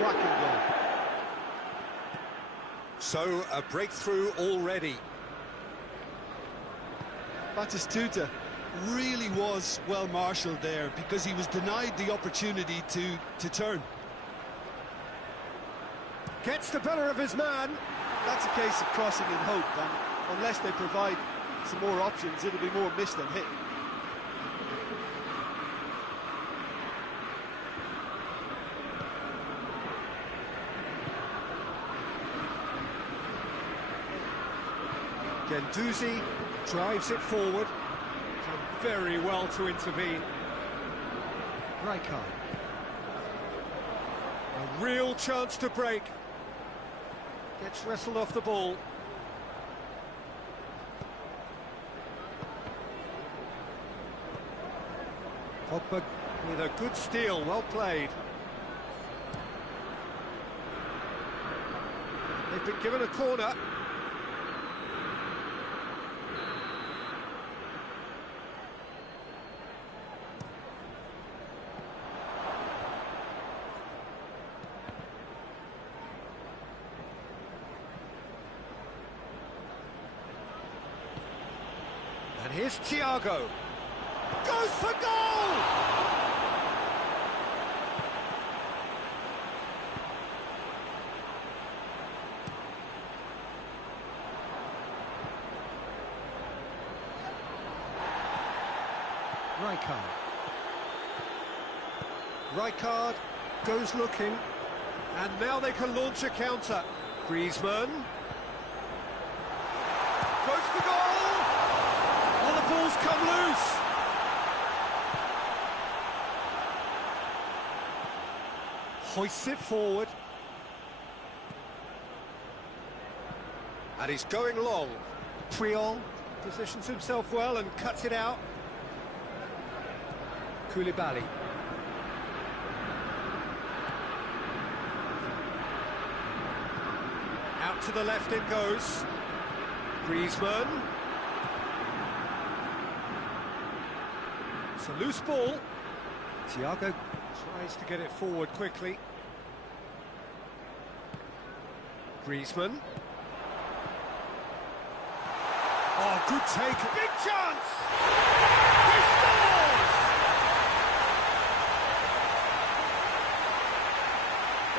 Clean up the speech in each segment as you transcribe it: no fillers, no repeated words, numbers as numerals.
cracking goal. So, a breakthrough already. Batistuta really was well marshalled there because he was denied the opportunity to turn. Gets the better of his man. That's a case of crossing in hope, and unless they provide some more options, it'll be more miss than hit. Gendouzi drives it forward. Done very well to intervene. Rijkaard. A real chance to break. Gets wrestled off the ball. Pogba with a good steal, well played. They've been given a corner. And here's Thiago. Goes for goal! Rijkaard goes looking, and now they can launch a counter. Griezmann goes for goal! Oh, the ball's come loose! Hoists it forward. And he's going long. Puyol positions himself well and cuts it out. Koulibaly. Out to the left it goes. Griezmann. It's a loose ball. Thiago tries to get it forward quickly. Griezmann. Oh, good take. Big chance! He scores!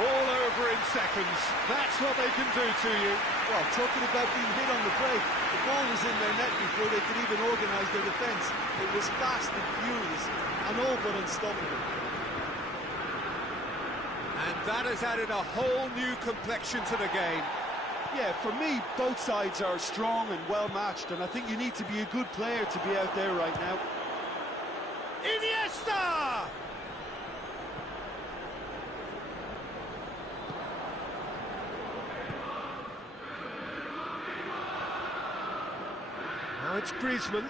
All over in seconds. That's what they can do to you. Well, talking about being hit on the break, the ball was in their net before they could even organise their defence. It was fast and furious, and all but unstoppable. And that has added a whole new complexion to the game. Yeah, for me, both sides are strong and well-matched, and I think you need to be a good player to be out there right now. Iniesta! Now it's Griezmann.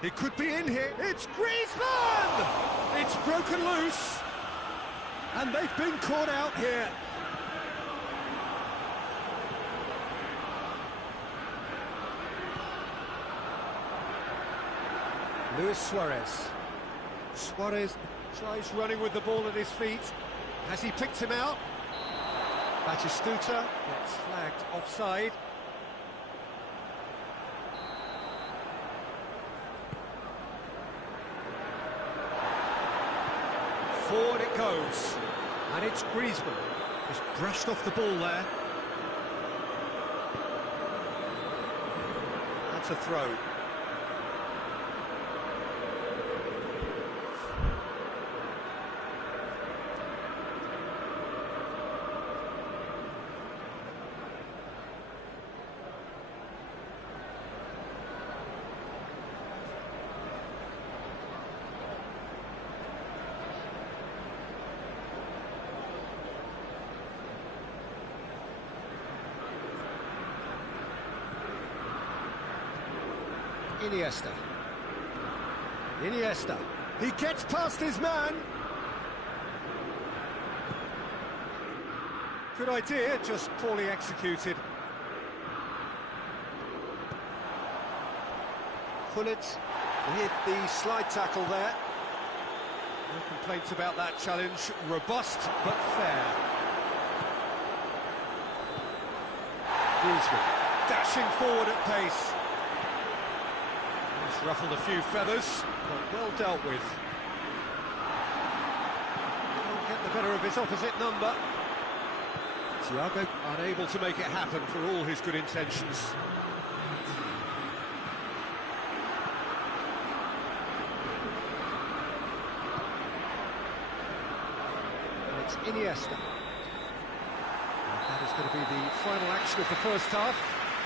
He could be in here. It's Griezmann! It's broken loose. And they've been caught out here. Luis Suarez. Suarez tries running with the ball at his feet. Has he picked him out? Batistuta gets flagged offside. Forward it goes. And it's Griezmann. Just brushed off the ball there. That's a throw. Iniesta. He gets past his man. Good idea, just poorly executed. Gullit with the slide tackle there. No complaints about that challenge. Robust but fair. Griezmann dashing forward at pace. He's ruffled a few feathers, but well dealt with. Can't get the better of his opposite number. Thiago unable to make it happen for all his good intentions. And it's Iniesta. That is going to be the final action of the first half.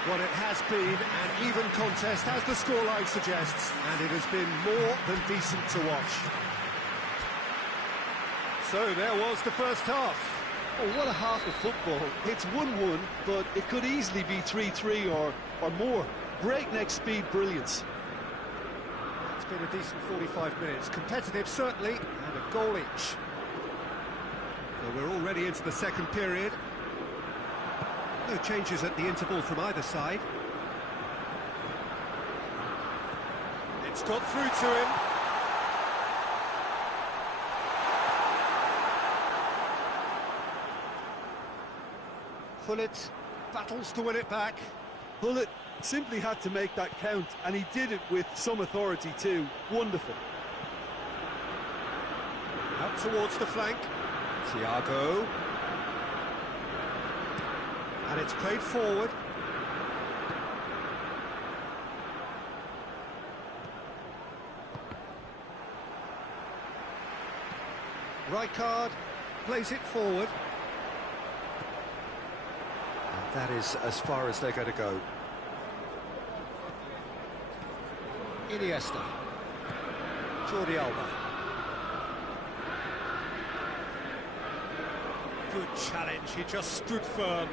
Well, it has been an even contest, as the scoreline suggests, and it has been more than decent to watch. So there was the first half. Oh, what a half of football. It's 1-1, but it could easily be 3-3 or more. Breakneck speed brilliance. It's been a decent 45 minutes. Competitive, certainly, and a goal each. So we're already into the second period. No changes at the interval from either side. It's got through to him. Pullet battles to win it back. Pullet simply had to make that count, and he did it with some authority too. Wonderful. Out towards the flank. Thiago. And it's played forward. Rijkaard plays it forward. And that is as far as they're going to go. Iniesta. Jordi Alba. Good challenge, he just stood firm.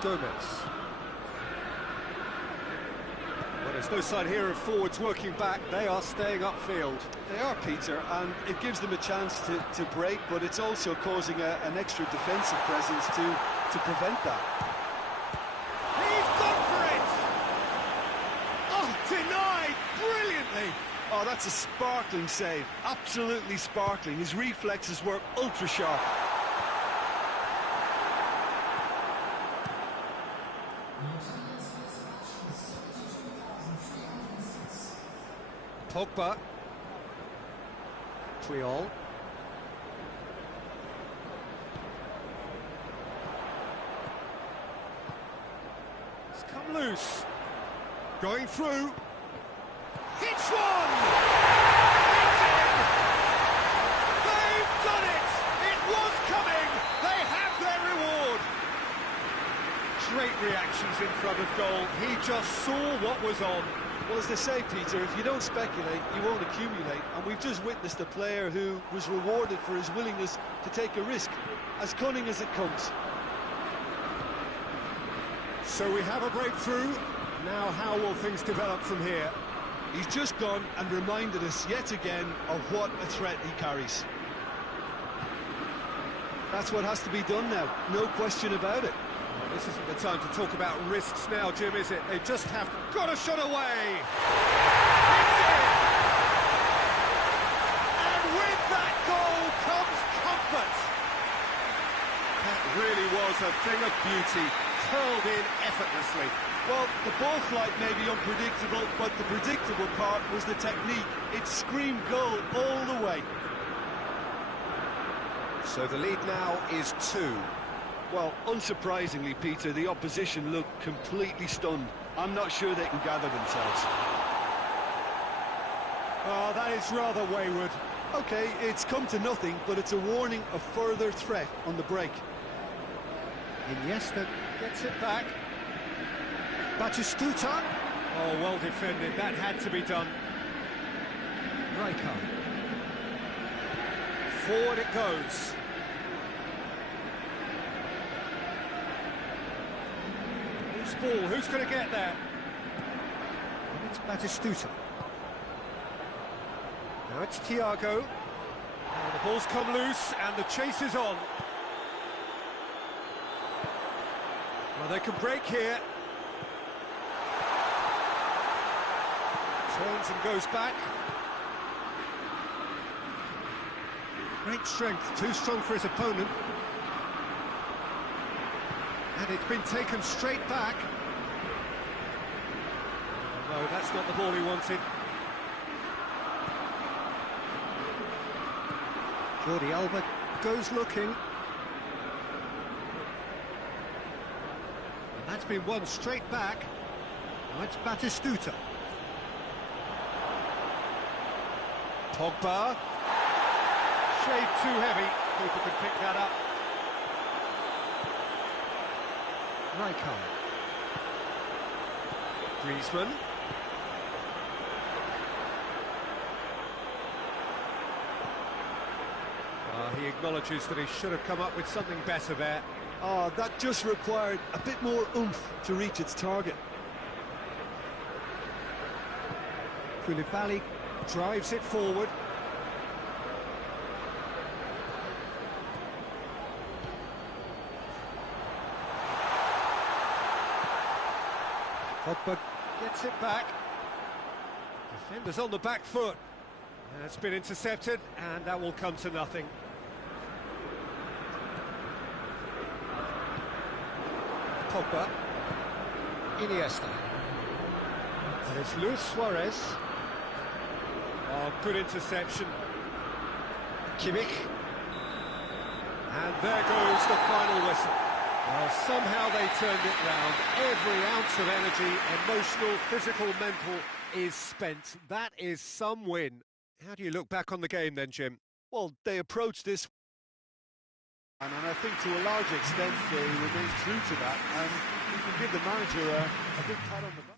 Gomez. Well, there's no sign here of forwards working back. They are staying upfield. They are, Peter, and it gives them a chance to break, but it's also causing an extra defensive presence to prevent that. He's gone for it! Oh, denied brilliantly! Oh, that's a sparkling save. Absolutely sparkling. His reflexes were ultra sharp. Pogba. Puyol. It's come loose. Going through. Hits one! It's in! They've done it! It was coming! They have their reward! Great reactions in front of goal. He just saw what was on. Well, as they say, Peter, if you don't speculate, you won't accumulate. And we've just witnessed a player who was rewarded for his willingness to take a risk, as cunning as it comes. So we have a breakthrough. Now how will things develop from here? He's just gone and reminded us yet again of what a threat he carries. That's what has to be done now, no question about it. This isn't the time to talk about risks now, Jim, is it? They just have got a shot away! It's in! And with that goal comes comfort! That really was a thing of beauty, curled in effortlessly. Well, the ball flight may be unpredictable, but the predictable part was the technique. It screamed goal all the way. So the lead now is 2. Well, unsurprisingly, Peter, the opposition looked completely stunned. I'm not sure they can gather themselves. Oh, that is rather wayward. OK, it's come to nothing, but it's a warning of further threat on the break. Iniesta gets it back. Batistuta. Oh, well defended. That had to be done. Rijkaard. Forward it goes. Loose ball. Who's going to get there? And it's Batistuta. Now it's Thiago. Now the ball's come loose and the chase is on. Well, they can break here. Turns and goes back. Great strength, too strong for his opponent. And it's been taken straight back. No, that's not the ball he wanted. Jordi Alba goes looking. And that's been won straight back. Now it's Batistuta. Pogba. Shade too heavy. Keeper could pick that up. Rijkaard. Griezmann. He acknowledges that he should have come up with something better there. Oh, that just required a bit more oomph to reach its target. Koulibaly drives it forward. Pogba gets it back. Defenders on the back foot. It's been intercepted, and that will come to nothing. Pogba. Iniesta. And it's Luis Suarez. Oh, good interception. Kimmich. And there goes the final whistle. Well, somehow they turned it round. Every ounce of energy, emotional, physical, mental, is spent. That is some win. How do you look back on the game then, Jim? Well, they approached this, and I think to a large extent they remained true to that, and you can give the manager a big pat on the back.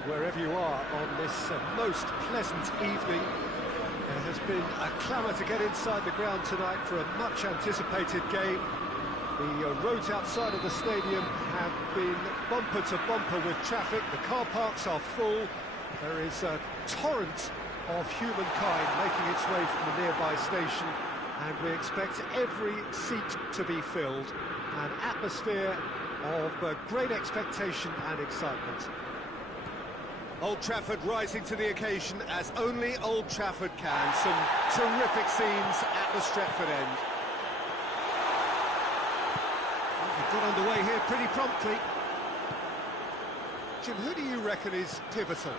morning, wherever you are on this most pleasant evening. There has been a clamour to get inside the ground tonight for a much-anticipated game. The roads outside of the stadium have been bumper to bumper with traffic. The car parks are full. There is a torrent of humankind making its way from the nearby station, and we expect every seat to be filled. An atmosphere of great expectation and excitement. Old Trafford rising to the occasion as only Old Trafford can. Some terrific scenes at the Stretford end. We've got underway here pretty promptly. Jim, who do you reckon is pivotal?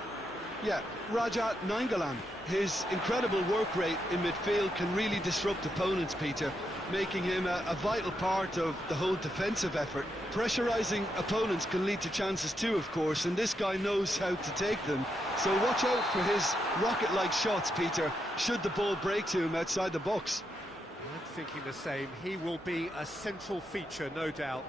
Yeah, Raja Nainggolan. His incredible work rate in midfield can really disrupt opponents, Peter, making him a vital part of the whole defensive effort. Pressurising opponents can lead to chances too, of course, and this guy knows how to take them. So watch out for his rocket-like shots, Peter, should the ball break to him outside the box. I'm thinking the same. He will be a central feature, no doubt.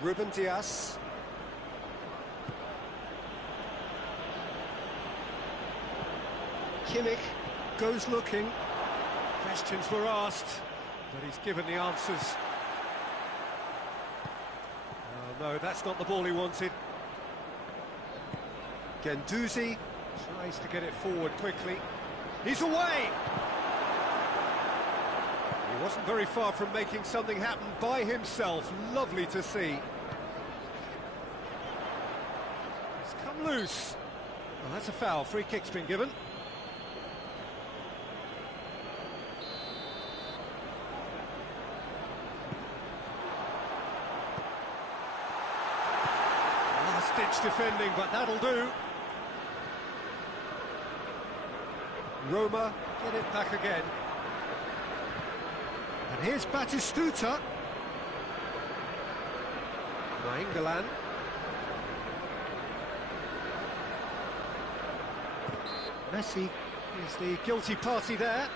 Ruben Dias. Kimmich goes looking. Questions were asked, but he's given the answers. Oh no, that's not the ball he wanted. Guendouzi tries to get it forward quickly. He's away! He wasn't very far from making something happen by himself. Lovely to see. It's come loose. Well, that's a foul. Free kick's been given. Last-ditch defending, but that'll do. Roma get it back again. And here's Batistuta. Nainggolan. Messi is the guilty party there.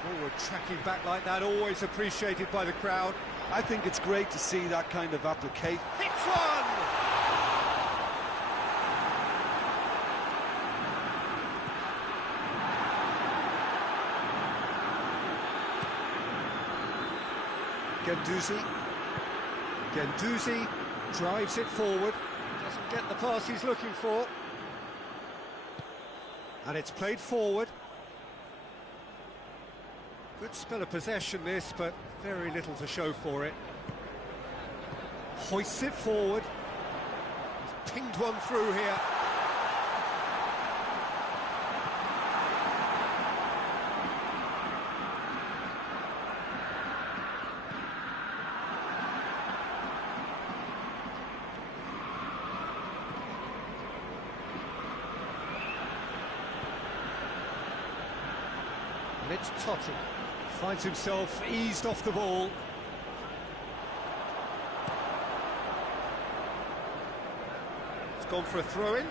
Forward tracking back like that, always appreciated by the crowd. I think it's great to see that kind of application. Hits one! Guendouzi drives it forward, doesn't get the pass he's looking for. And it's played forward. Good spell of possession this, but very little to show for it. Hoists it forward. He's pinged one through here. And it's Totti. Finds himself eased off the ball. It's gone for a throw-in.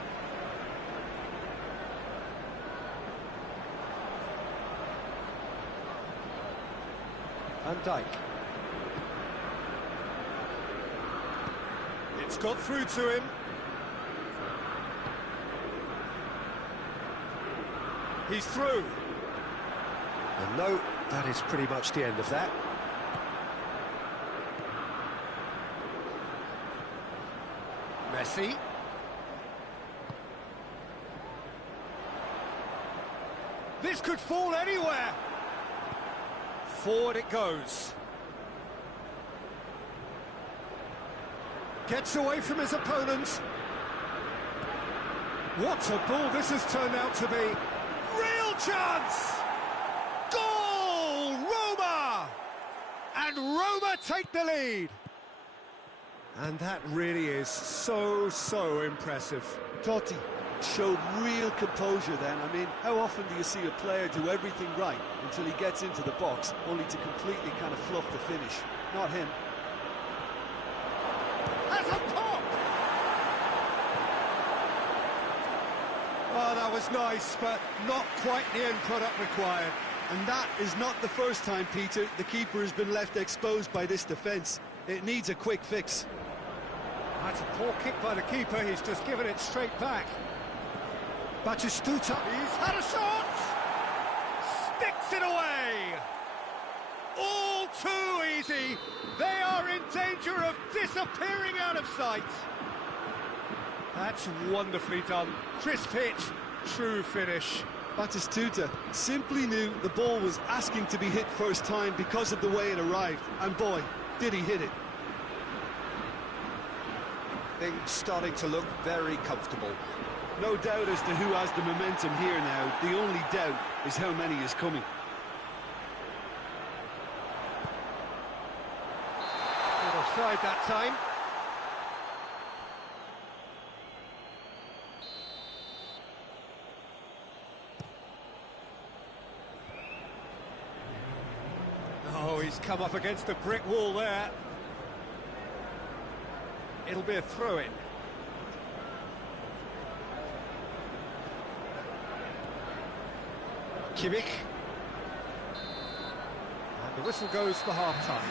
Van Dijk. It's got through to him. He's through. And no, that is pretty much the end of that. Messi. This could fall anywhere. Forward it goes. Gets away from his opponent. What a ball this has turned out to be. Real chance! Goal! Roma! take the lead. And that really is so impressive. Totti showed real composure then. I mean, how often do you see a player do everything right until he gets into the box, only to completely kind of fluff the finish? Not him. Has a pop! Oh, that was nice, but not quite the end product required. And that is not the first time, Peter, the keeper has been left exposed by this defence. It needs a quick fix. That's a poor kick by the keeper, he's just given it straight back. Batistuta, he's had a shot! Sticks it away! All too easy! They are in danger of disappearing out of sight! That's wonderfully done. Crisp hit, true finish. Batistuta simply knew the ball was asking to be hit first time because of the way it arrived. And boy, did he hit it. Things starting to look very comfortable. No doubt as to who has the momentum here now. The only doubt is how many is coming. Not offside that time. Oh, he's come up against a brick wall there. It'll be a throw-in. Kimmich. And the whistle goes for half-time.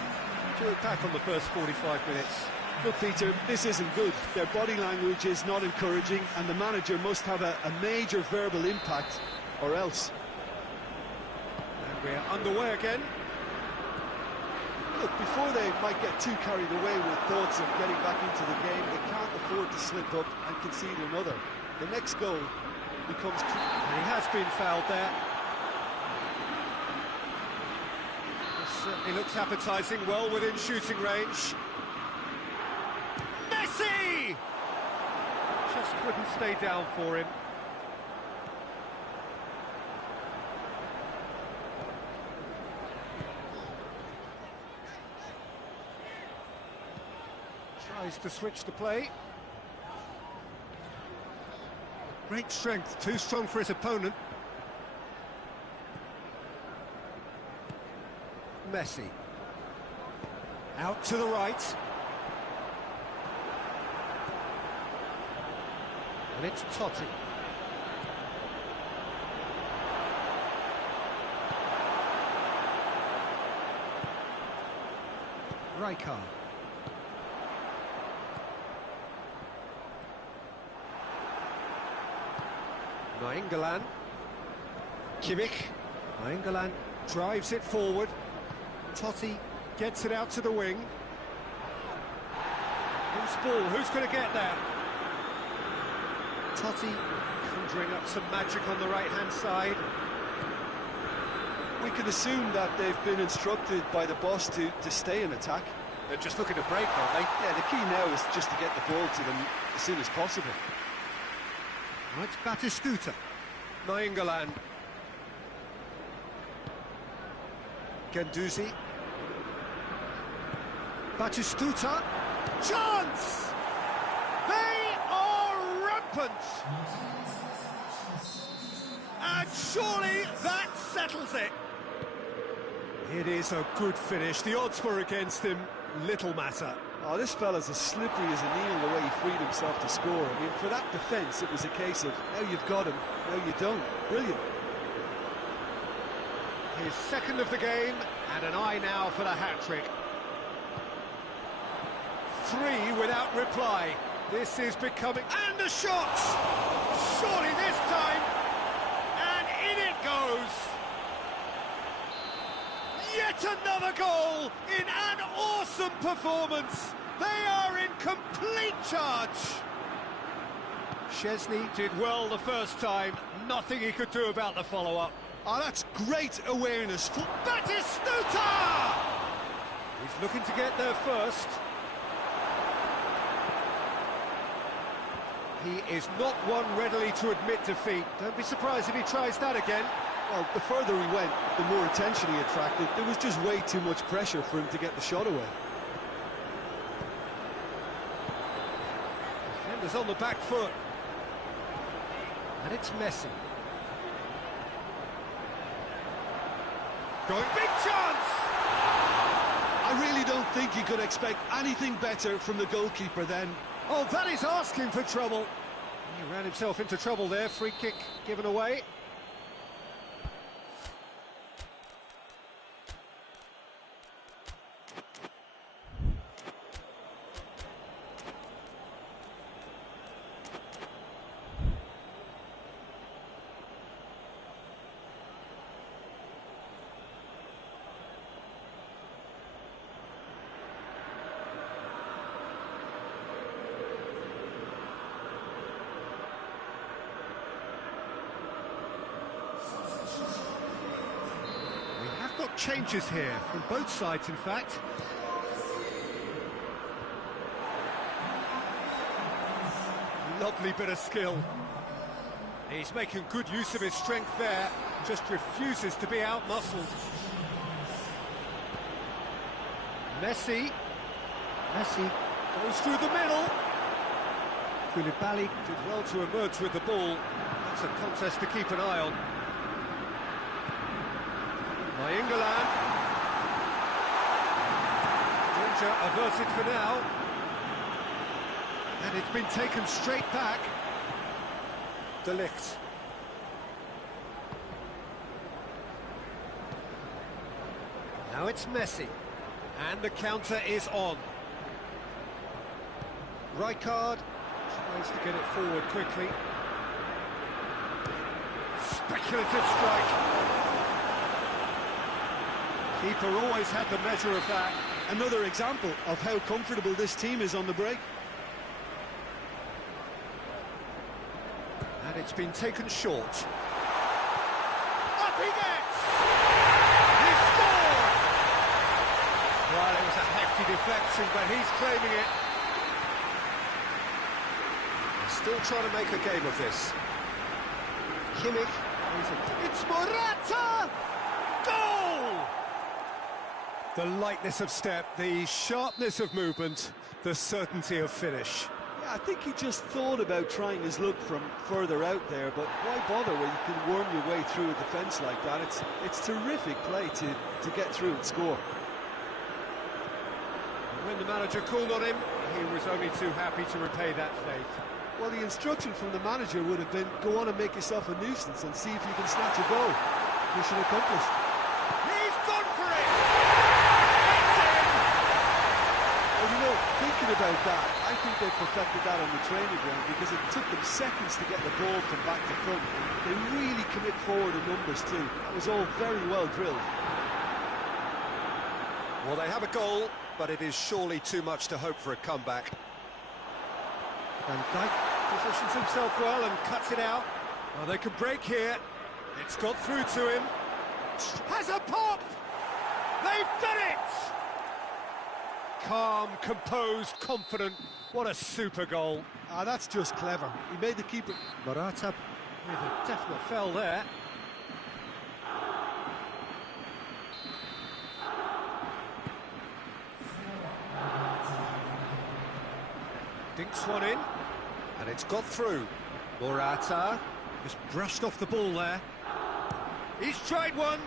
To look back on the first 45 minutes. Look, Peter, this isn't good. Their body language is not encouraging, and the manager must have a major verbal impact, or else. And we're underway again. Look, before they might get too carried away with thoughts of getting back into the game, they can't afford to slip up and concede another. The next goal becomes... And he has been fouled there. This certainly looks appetising, well within shooting range. Messi! Just couldn't stay down for him. Tries to switch the play. Great strength, too strong for his opponent. Messi. Out to the right. And it's Totti. Rijkaard. Nainggolan. Kimmich. Nainggolan drives it forward. Totti gets it out to the wing. Who's ball? Who's going to get there? Totti conjuring up some magic on the right-hand side. We can assume that they've been instructed by the boss to stay in attack. They're just looking to break, aren't they? Yeah, the key now is just to get the ball to them as soon as possible. Right, Batistuta. Nainggolan. Guendouzi. Batistuta. Chance! They are rampant! And surely that settles it. It is a good finish. The odds were against him. Little matter. Oh, this fella's as slippery as a needle the way he freed himself to score. I mean, for that defence, it was a case of, now you've got him, now you don't. Brilliant. His second of the game, and an eye now for the hat-trick. 3 without reply. This is becoming... And the shot! Surely this time! And in it goes! Yet another goal in an awesome performance! They are in complete charge! Szczesny did well the first time. Nothing he could do about the follow-up. Oh, that's great awareness. Batistuta! He's looking to get there first. He is not one readily to admit defeat. Don't be surprised if he tries that again. Well, the further he went, the more attention he attracted. There was just way too much pressure for him to get the shot away. Defenders on the back foot. And it's Messi. Going big chance! I really don't think you could expect anything better from the goalkeeper then. Oh, that is asking for trouble. He ran himself into trouble there. Free kick given away. Got changes here from both sides, in fact. Lovely bit of skill. He's making good use of his strength there, just refuses to be out-muscled. Messi goes through the middle. Koulibaly did well to emerge with the ball. That's a contest to keep an eye on. By England. Danger averted for now. And it's been taken straight back. De Ligt. Now it's Messi. And the counter is on. Rijkaard tries to get it forward quickly. Speculative strike. Keeper always had the measure of that. Another example of how comfortable this team is on the break. And it's been taken short. Up he gets! He scored! Well, it was a hefty deflection, but he's claiming it. He's still trying to make a game of this. Kimmich. It's Morata! Goal! The lightness of step, the sharpness of movement, the certainty of finish. Yeah, I think he just thought about trying his luck from further out there, but why bother when you can worm your way through a defence like that? It's terrific play to get through and score. When the manager called on him, he was only too happy to repay that faith. Well, the instruction from the manager would have been, go on and make yourself a nuisance and see if you can snatch a goal. Mission accomplished. He's gone for it! Well, you know, thinking about that, I think they perfected that on the training ground because it took them seconds to get the ball from back to front. They really commit forward in numbers too. That was all very well drilled. Well, they have a goal, but it is surely too much to hope for a comeback. Van Dijk positions himself well and cuts it out. Well, they can break here. It's got through to him. Has a pop! They've done it! Calm, composed, confident. What a super goal. Ah, that's just clever. He made the keeper... Morata with a definite foul there. Dinks one in, and it's got through. Morata just brushed off the ball there. He's tried one.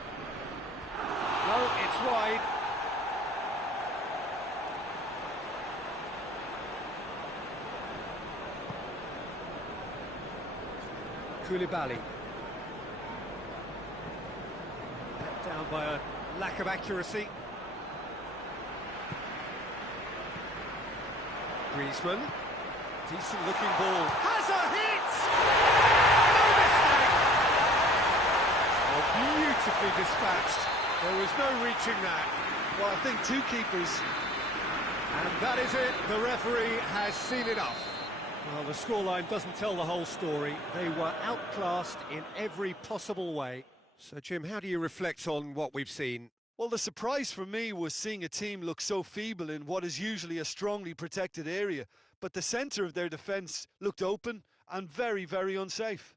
No, it's wide. Koulibaly. Let down by a lack of accuracy. Griezmann. Decent looking ball. Has a hit! No mistake! Oh, beautifully dispatched. There was no reaching that. Well, I think two keepers. And that is it. The referee has seen enough. Well, the scoreline doesn't tell the whole story. They were outclassed in every possible way. So, Jim, how do you reflect on what we've seen? Well, the surprise for me was seeing a team look so feeble in what is usually a strongly protected area. But the centre of their defence looked open and very, very unsafe.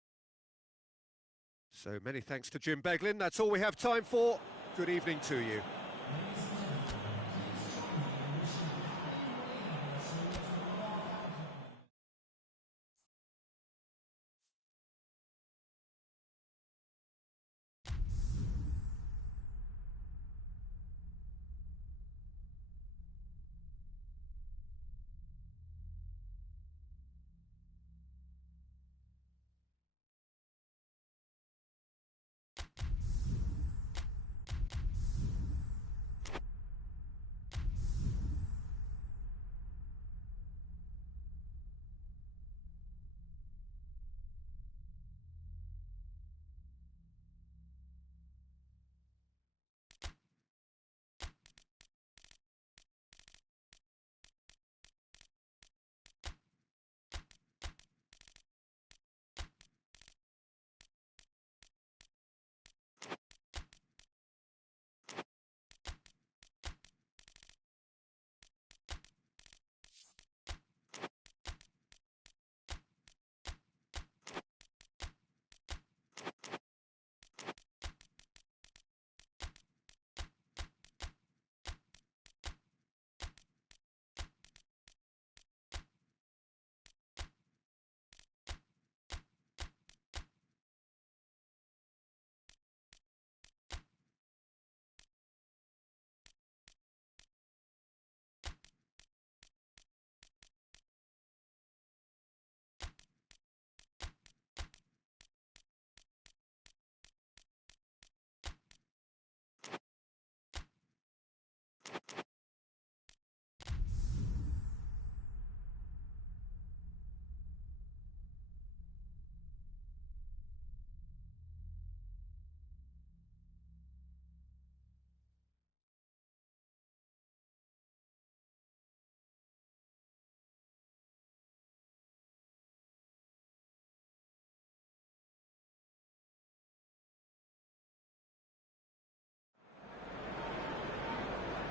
So many thanks to Jim Beglin. That's all we have time for. Good evening to you.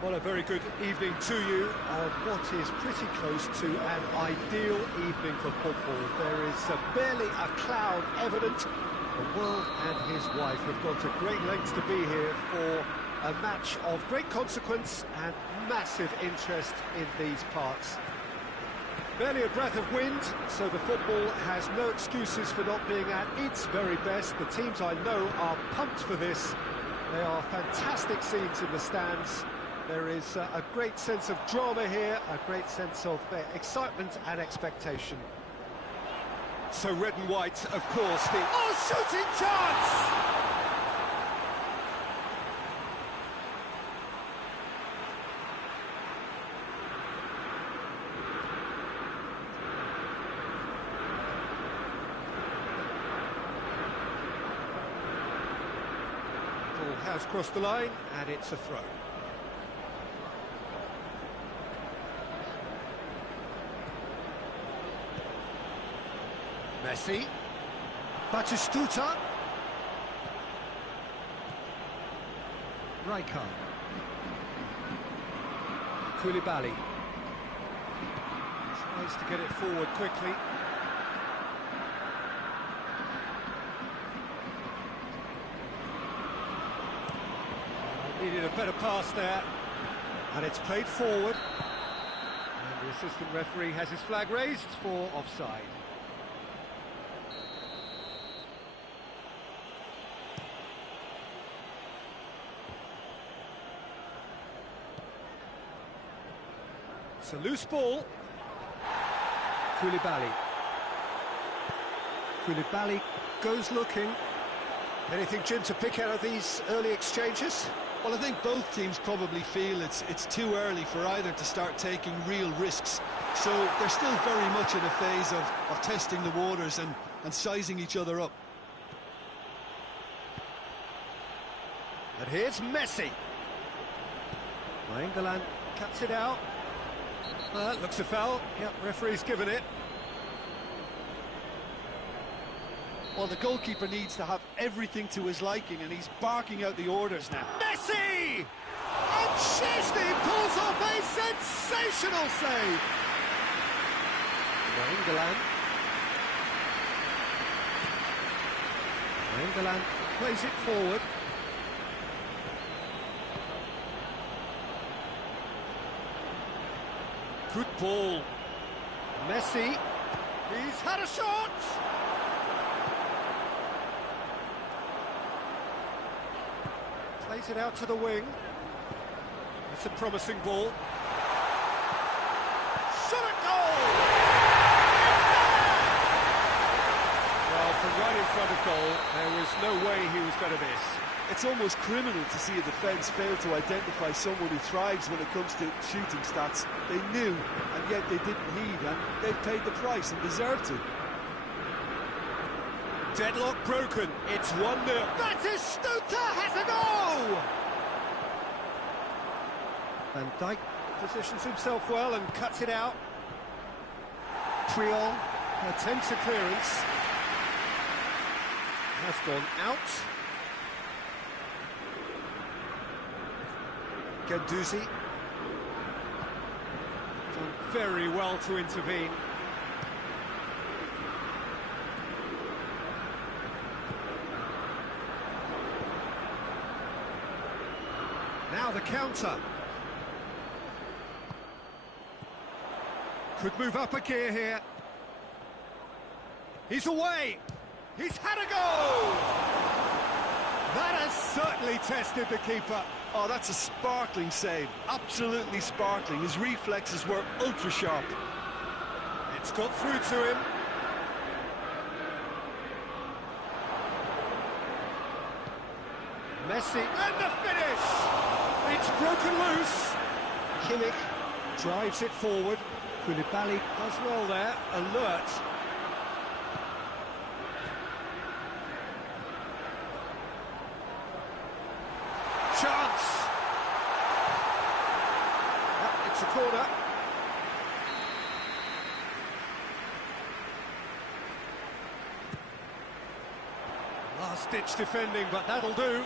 Well, a very good evening to you on what is pretty close to an ideal evening for football. There is barely a cloud evident. The world and his wife have gone to great lengths to be here for a match of great consequence and massive interest in these parts. Barely a breath of wind, so the football has no excuses for not being at its very best. The teams I know are pumped for this. They are fantastic scenes in the stands. There is a great sense of drama here, a great sense of excitement and expectation. So red and white, of course, the... Oh, shooting chance! Ball has crossed the line, and it's a throw. Messi, Batistuta, Rijkaard, Koulibaly, tries to get it forward quickly. Needed a better pass there, and it's played forward. And the assistant referee has his flag raised for offside. It's a loose ball. Koulibaly. Koulibaly goes looking. Anything, Jim, to pick out of these early exchanges? Well, I think both teams probably feel it's too early for either to start taking real risks. So they're still very much in a phase of testing the waters and sizing each other up. And here's Messi. Nainggolan cuts it out. Looks a foul. Yep, referee's given it. Well, the goalkeeper needs to have everything to his liking, and he's barking out the orders now. Messi! And Szczęsny pulls off a sensational save. Nainggolan. Nainggolan plays it forward. Good ball. Messi. He's had a shot! Plays it out to the wing. It's a promising ball. Shot at goal! It's there! Well, from right in front of goal, there was no way he was going to miss. It's almost criminal to see a defence fail to identify someone who thrives when it comes to shooting stats. They knew, and yet they didn't heed, and they've paid the price and deserve to. Deadlock broken, it's 1-0. Batistuta has a goal! Van Dijk positions himself well and cuts it out. Priol attempts a clearance. Has gone out. Guendouzi. Done very well to intervene. Now the counter. Could move up a gear here. He's away. He's had a goal. That has certainly tested the keeper. Oh, that's a sparkling save. Absolutely sparkling. His reflexes were ultra sharp. It's got through to him. Messi, and the finish! It's broken loose. Kimmich drives it forward. Koulibaly does well there, alert. Chance! It's a corner. Last-ditch defending, but that'll do.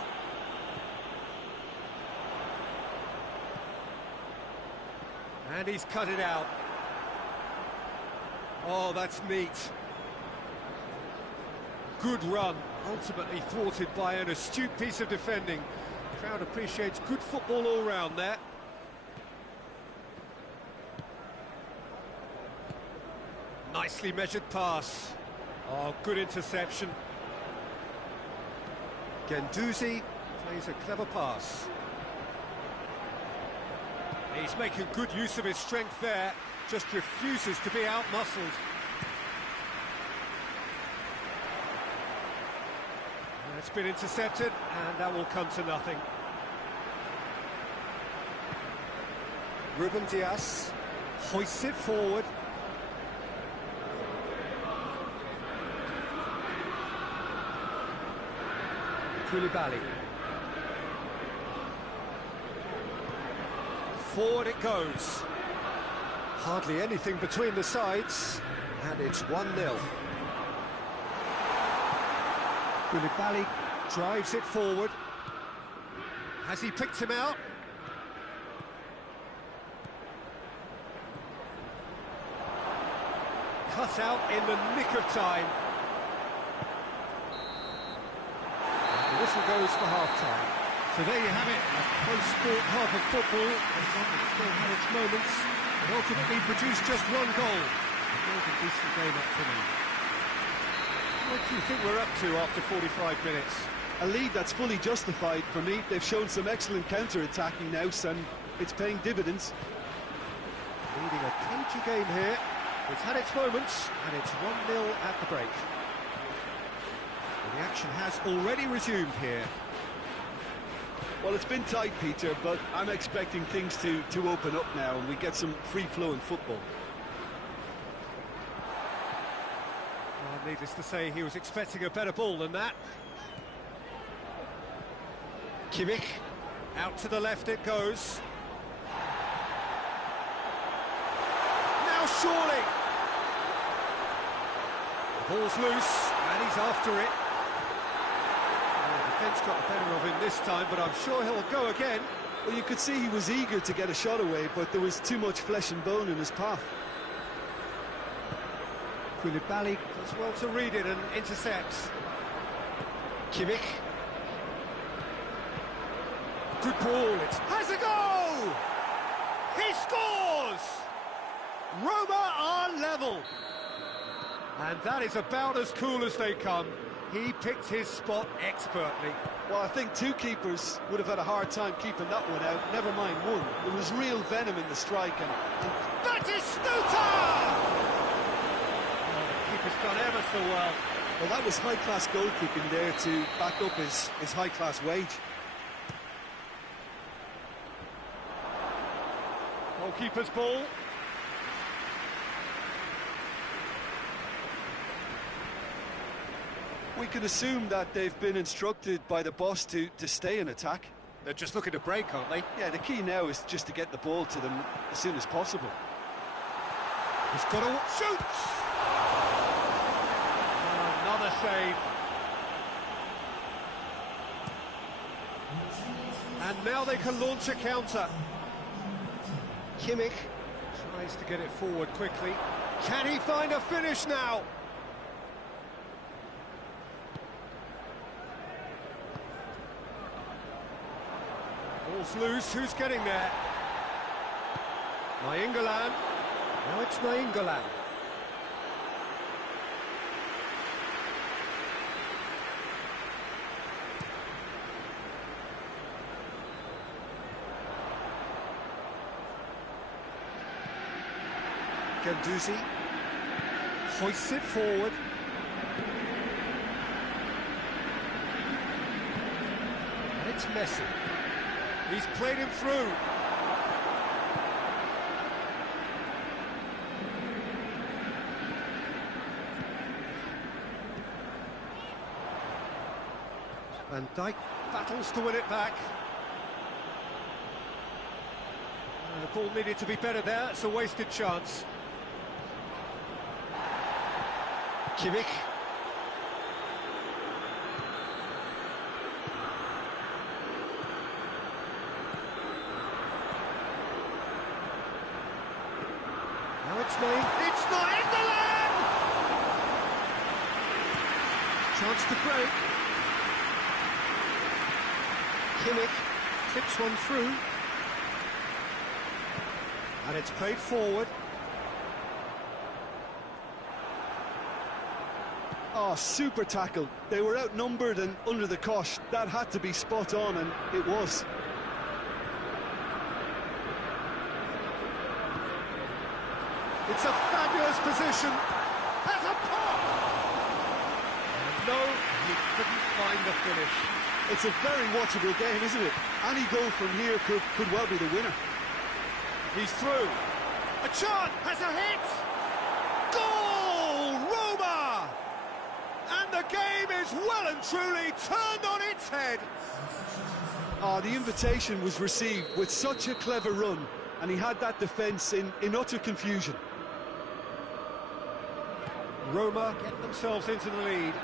And he's cut it out. Oh, that's neat. Good run, ultimately thwarted by an astute piece of defending. The crowd appreciates good football all round there. Nicely measured pass. Oh, good interception. Guendouzi plays a clever pass. He's making good use of his strength there, just refuses to be out-muscled. It's been intercepted, and that will come to nothing. Ruben Dias hoists it forward. Koulibaly. Forward it goes. Hardly anything between the sides, and it's 1-0. Koulibaly drives it forward. Has he picked him out? Cut out in the nick of time. The whistle goes for half-time. So there you have it, a close-sport half of football, and one that still had its moments, and ultimately produced just one goal. A decent game up to me. What do you think we're up to after 45 minutes? A lead that's fully justified for me. They've shown some excellent counter-attacking now, and it's paying dividends. Leading a cagey game here. It's had its moments, and it's 1-0 at the break. And the action has already resumed here. Well, it's been tight, Peter, but I'm expecting things to open up now and we get some free-flowing football. Well, needless to say, he was expecting a better ball than that. Kimmich, out to the left it goes. Now surely! The ball's loose, and he's after it. The defence got the better of him this time, but I'm sure he'll go again. Well, you could see he was eager to get a shot away, but there was too much flesh and bone in his path. Koulibaly does well to read it and intercepts. Kimmich. Good ball, has a goal! He scores! Roma are level. And that is about as cool as they come. He picked his spot expertly. Well, I think two keepers would have had a hard time keeping that one out, never mind one. There was real venom in the strike and... Batistuta! Oh, the keeper's done ever so well. Well, that was high-class goalkeeping there to back up his high-class wage. Goalkeeper's ball. We can assume that they've been instructed by the boss to stay in attack. They're just looking to break, aren't they? Yeah, the key now is just to get the ball to them as soon as possible. He's got to shoot! Oh, another save. And now they can launch a counter. Kimmich tries to get it forward quickly. Can he find a finish now? Ball's loose, who's getting there? Nainggolan. Now it's Nainggolan. Guendouzi hoists it forward. And it's Messi. He's played him through. Van Dijk battles to win it back. The ball needed to be better there, it's a wasted chance. Kimmich. name. It's not in the land! Chance to break. Kimmich tips one through. And it's played forward. Oh, super tackle. They were outnumbered and under the cosh. That had to be spot on, and it was. It's a fabulous position. Has a pop! And no, he couldn't find the finish. It's a very watchable game, isn't it? Any goal from here could well be the winner. He's through. A chance, has a hit! Goal! Roma! And the game is well and truly turned on its head. Oh, the invitation was received with such a clever run, and he had that defence in utter confusion. Roma get themselves into the lead.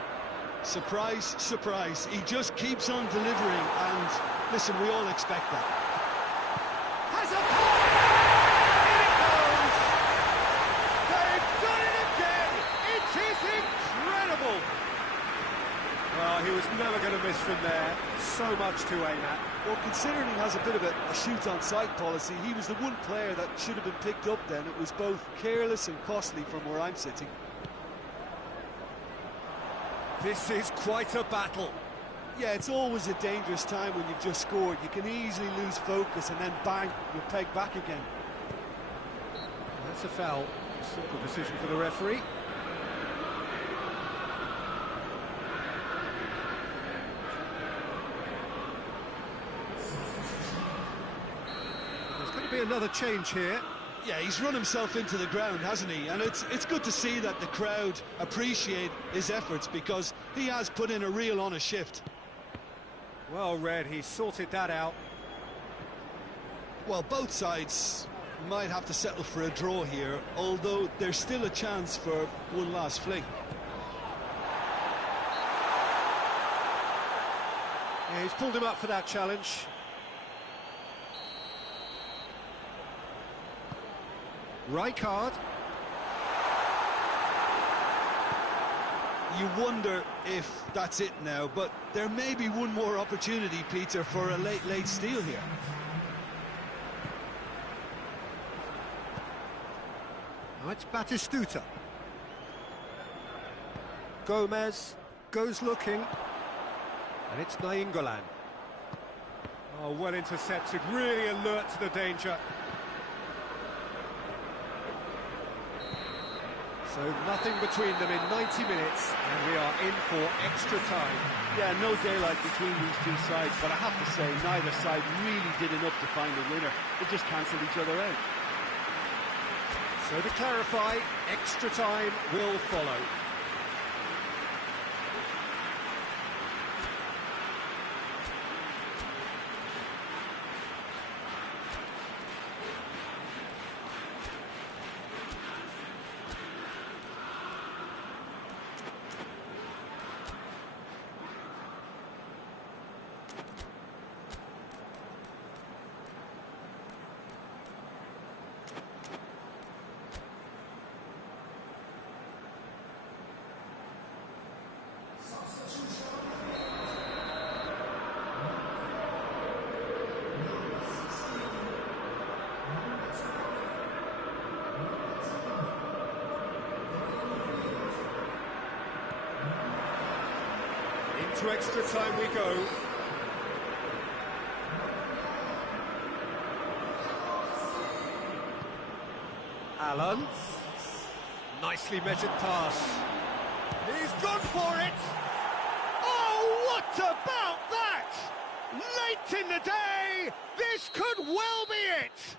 Surprise, surprise. He just keeps on delivering, and listen, we all expect that. Has a pop! In it goes! They've done it again! It is incredible! Well, he was never going to miss from there. So much to aim at. Well, considering he has a bit of a shoot-on-sight policy, he was the one player that should have been picked up then. It was both careless and costly from where I'm sitting. This is quite a battle. Yeah, it's always a dangerous time when you've just scored. You can easily lose focus and then bang, you're pegged back again. That's a foul. Simple decision for the referee. There's going to be another change here. Yeah, he's run himself into the ground, hasn't he? And it's good to see that the crowd appreciate his efforts, because he has put in a real honest shift. Well read, he sorted that out. Well, both sides might have to settle for a draw here, although there's still a chance for one last fling. Yeah, he's pulled him up for that challenge. Rijkaard. You wonder if that's it now, but there may be one more opportunity, Peter, for a late steal here. Now it's Batistuta. Gomez goes looking, and it's Nainggolan. Oh, well intercepted, really alert to the danger. So nothing between them in 90 minutes, and we are in for extra time. Yeah, no daylight between these two sides, but I have to say, neither side really did enough to find a winner. They just cancelled each other out. So to clarify, extra time will follow. Into extra time we go. Allen. Nicely measured pass. He's gone for it! Oh, what about that? Late in the day, this could well be it!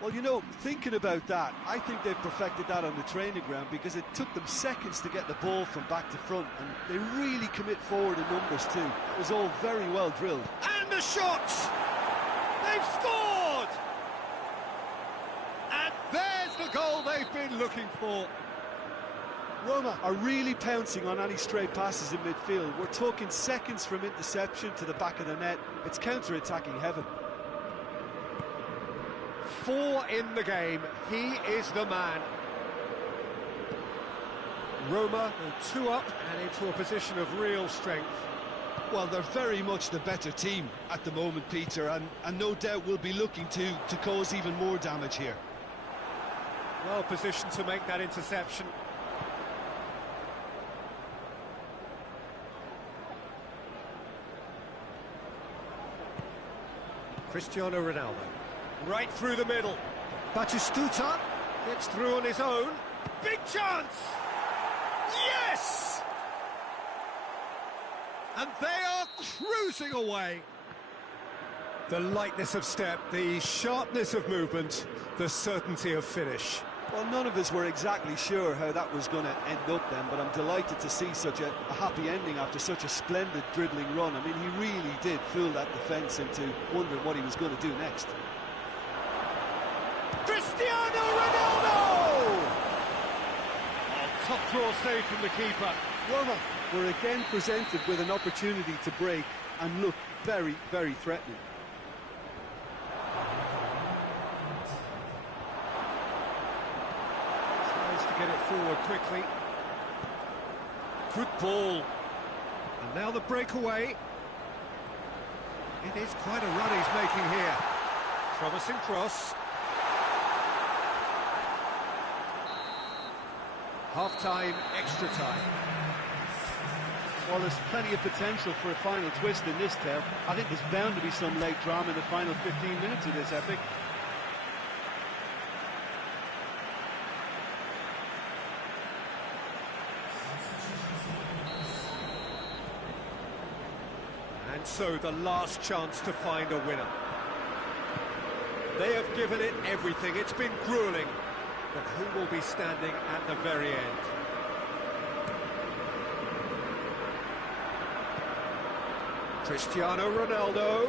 Well, you know, thinking about that, I think they've perfected that on the training ground, because it took them seconds to get the ball from back to front, and they really commit forward in numbers too. It was all very well drilled. And the shot! They've scored! And there's the goal they've been looking for. Roma are really pouncing on any stray passes in midfield. We're talking seconds from interception to the back of the net. It's counter-attacking heaven. 4 in the game. He is the man. Roma go 2 up and into a position of real strength. Well, they're very much the better team at the moment, Peter, and no doubt will be looking to cause even more damage here. Well positioned to make that interception. Cristiano Ronaldo. Right through the middle. Batistuta gets through on his own. Big chance! Yes! And they are cruising away. The lightness of step, the sharpness of movement, the certainty of finish. Well, none of us were exactly sure how that was going to end up then, but I'm delighted to see such a happy ending after such a splendid dribbling run. I mean, he really did fool that defence into wondering what he was going to do next. Cristiano Ronaldo! Oh, top draw save from the keeper. Roma were again presented with an opportunity to break and look very, very threatening. To get it forward quickly. Good ball. And now the breakaway. It is quite a run he's making here. Promising cross. Half-time, extra time. Well, there's plenty of potential for a final twist in this tale. I think there's bound to be some late drama in the final 15 minutes of this epic. And so the last chance to find a winner. They have given it everything. It's been grueling. But who will be standing at the very end? Cristiano Ronaldo.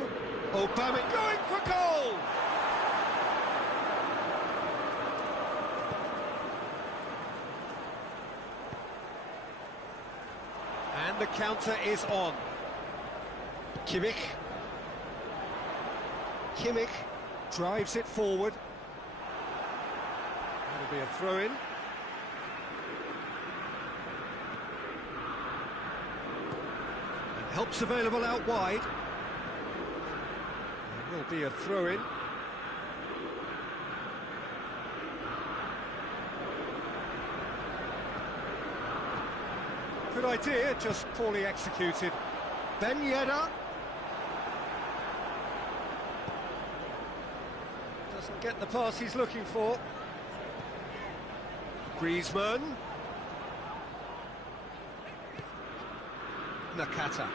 Aubameyang going for goal! And the counter is on. Kimmich drives it forward. That'll be a throw-in. And help's available out wide. There will be a throw-in. Good idea, just poorly executed. Ben Yedder. Doesn't get the pass he's looking for. Griezmann. Nakata.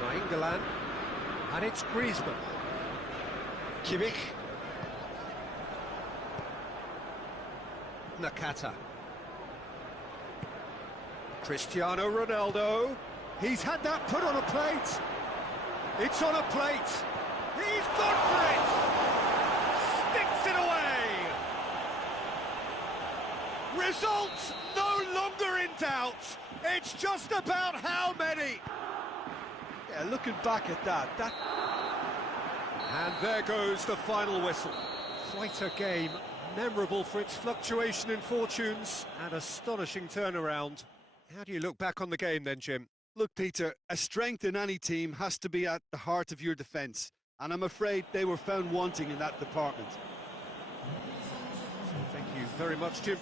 Nainggolan. And it's Griezmann. Kimmich. Nakata. Cristiano Ronaldo. He's had that put on a plate. It's on a plate. He's gone for it. Sticks it away. Results no longer in doubt. It's just about how many. Yeah, looking back at that. And there goes the final whistle. Quite a game, memorable for its fluctuation in fortunes and astonishing turnaround. How do you look back on the game then, Jim? Look, Peter, a strength in any team has to be at the heart of your defence, and I'm afraid they were found wanting in that department. Thank you very much, Jim.